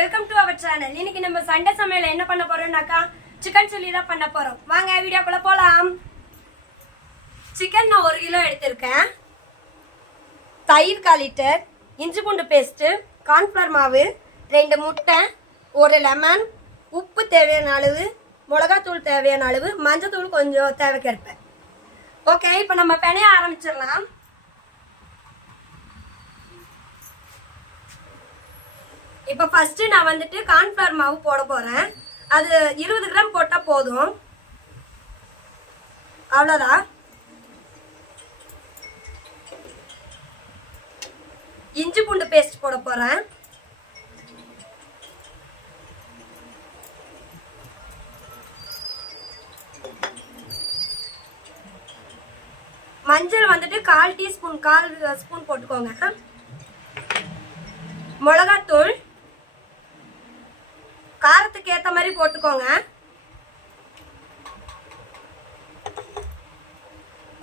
Welcome to our channel. இன்னைக்கு நம்ம Sunday சமையல் என்ன பண்ண போறோம்னாக்கா சிக்கன் சில்லி தான் பண்ண போறோம். வாங்க வீடியோக்குள்ள போலாம். சிக்கன் நான் ஒரு கிலோ எடுத்திருக்கேன். தயிர் கால் லிட்டர் இஞ்சி பூண்டு பேஸ்ட்டு கார்ன்ஃப்ளவர் மாவு ரெண்டு முட்டை ஒரு லெமன் உப்பு தேவையான அளவு மிளகாத்தூள் தேவையான அளவு மஞ்சத்தூள் கொஞ்சம் தேவைக்கேற்ப. ஓகே இப்போ நம்ம பெனைய ஆரம்பிச்சிடலாம். இப்போ ஃபஸ்ட்டு நான் வந்துட்டு கார்ன்ஃப்ளவர் மாவு போட போகிறேன் அது இருபது கிராம் போட்டால் போதும். அவ்வளோதான் இஞ்சி பூண்டு பேஸ்ட் போட போகிறேன் மஞ்சள் வந்துட்டு கால் டீஸ்பூன் கால் ஸ்பூன் போட்டுக்கோங்க. மிளகாத்தூள் காரத்துக்கு ஏத்த மாதிரி போட்டுக்கோங்க.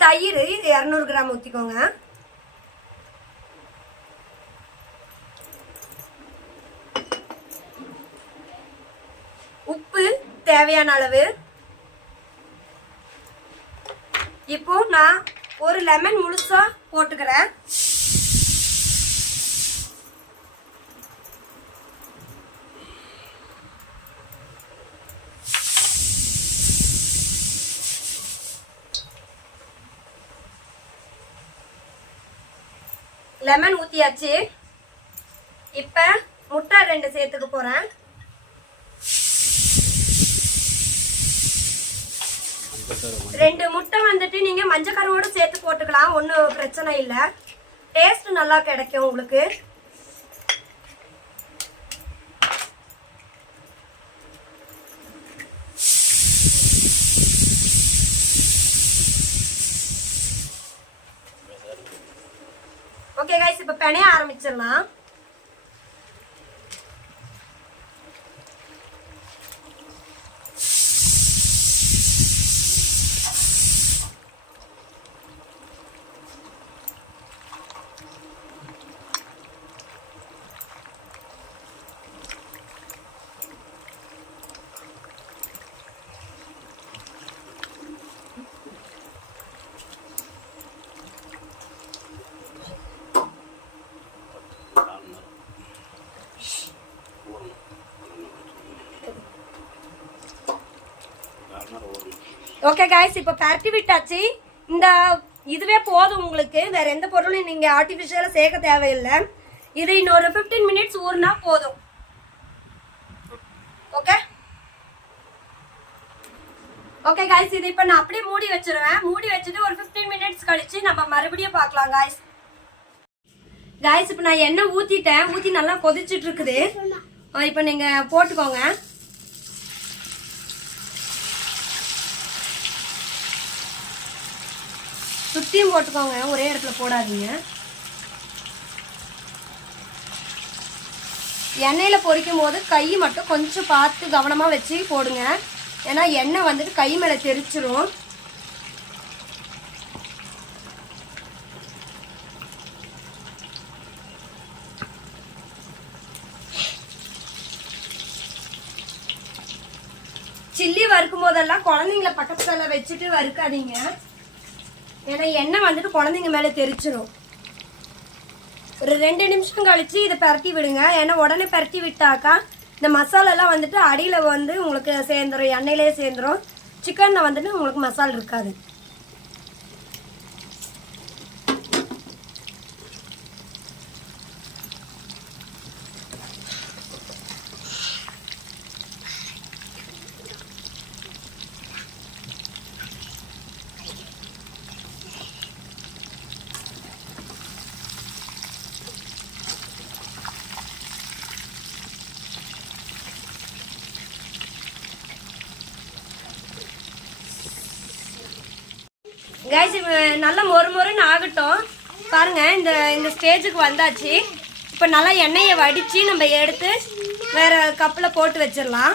தயிர் இரநூறு கிராம் ஊற்றிக்கோங்க உப்பு தேவையான அளவு. இப்போ நான் ஒரு லெமன் முழுசா போட்டுக்கிறேன். லெமன் ஊற்றியாச்சு இப்போ முட்டை ரெண்டு சேர்த்துக்க போகிறேன் ரெண்டு முட்டை வந்துட்டு நீங்கள் மஞ்சக்கருவோடு சேர்த்து போட்டுக்கலாம் ஒன்றும் பிரச்சனை இல்லை. டேஸ்ட் நல்லா கிடைக்கும் உங்களுக்கு ஓகே கைஸ் இப்போ பெனைய ஆரம்பிச்சிடலாம். ஓகே காய்ஸ் இப்போ பரட்டி விட்டாச்சு. இந்த இதுவே போதும் உங்களுக்கு. வேற எந்த பொருளும் நீங்கள் ஆர்டிஃபிஷியலாக சேர்க்க தேவையில்லை. இது இன்னொரு ஃபிஃப்டீன் மினிட்ஸ் ஊறினா போதும். ஓகே ஓகே காய்ஸ் இது இப்போ நான் அப்படியே மூடி வச்சிருவேன். மூடி வச்சுட்டு ஒரு ஃபிஃப்டீன் மினிட்ஸ் கழிச்சு நம்ம மறுபடியும் பார்க்கலாம் காய்ஸ் காய்ஸ் இப்போ நான் எண்ணெய் ஊற்றிட்டேன் ஊற்றி நல்லா கொதிச்சிட்டு இருக்குது. இப்போ நீங்கள் போட்டுக்கோங்க. சுத்தியும் போட்டுக்கோங்க ஒரே இடத்துல போடாதீங்க. எண்ணெயில் பொரிக்கும் போது கை மட்டும் கொஞ்சம் பார்த்து கவனமாக வச்சு போடுங்க. ஏன்னா எண்ணெய் வந்துட்டு கை மேலே தெரிச்சிரும். சில்லி வறுக்கும் போதெல்லாம் குழந்தைங்கள பக்கத்துல வச்சுட்டு வறுக்காதீங்க. ஏன்னா எண்ணெய் வந்துட்டு குழந்தைங்க மேலே தெரிச்சிடும் ஒரு ரெண்டு நிமிஷம் கழித்து இதை பரட்டி விடுங்க. ஏன்னா உடனே பரட்டி விட்டாக்கா இந்த மசாலாலாம் வந்துட்டு அடியில் வந்து உங்களுக்கு சேர்ந்துடும் எண்ணெயிலே சேர்ந்துடும் சிக்கனில் வந்துட்டு உங்களுக்கு மசாலா இருக்காது. கைஸ் நல்லா மொறு மொறுன்னு ஆகட்டும். பாருங்க இந்த இந்த ஸ்டேஜுக்கு வந்தாச்சு. இப்போ நல்லா எண்ணெயை வடித்து நம்ம எடுத்து வேறு கப்பில் போட்டு வச்சிடலாம்.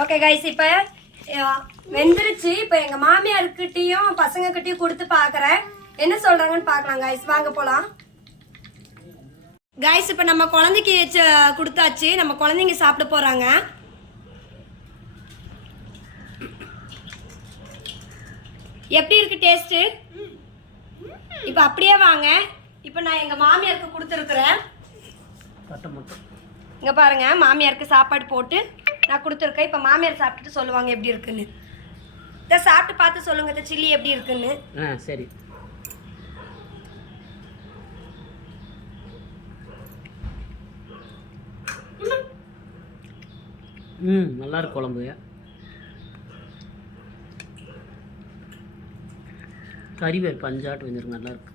ஓகே கைஸ் இப்போ வெந்துருச்சு. இப்போ எங்க மாமியார்கிட்டயும் பசங்க கிட்டயும் கொடுத்து பார்க்கறேன் என்ன சொல்றாங்கன்னு பார்க்கலாம் கைஸ் வாங்க போலாம். கைஸ் இப்போ நம்ம குழந்தைக்கு கொடுத்தாச்சு. நம்ம குழந்தைங்க சாப்பிட போறாங்க. எப்படி இருக்கு டேஸ்ட் இப்போ அப்படியே வாங்க. இப்போ நான் எங்க மாமியாருக்கு கொடுத்துருக்குறேன். இங்க பாருங்க மாமியாருக்கு சாப்பாடு போட்டு. நான் கொடுத்துருக்கேன். இப்போ மாமியார் சாப்பிட்டுட்டு சொல்லுவாங்க எப்படி இருக்குன்னு. இதை சாப்பிட்டு பார்த்து சொல்லுங்க இந்த சில்லி எப்படி இருக்குன்னு. ஆ சரி. ம் நல்லா இருக்கு குழம்பு. கறிவேல் பஞ்சாட்டு வந்துருக்கு நல்லா இருக்கு.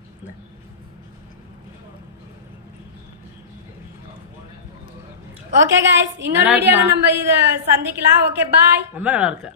ஓகே கைஸ் இன்னொரு வீடியோல நம்ம இத சந்திக்கலாம். ஓகே பாய் ரொம்ப நல்லா இருக்கு.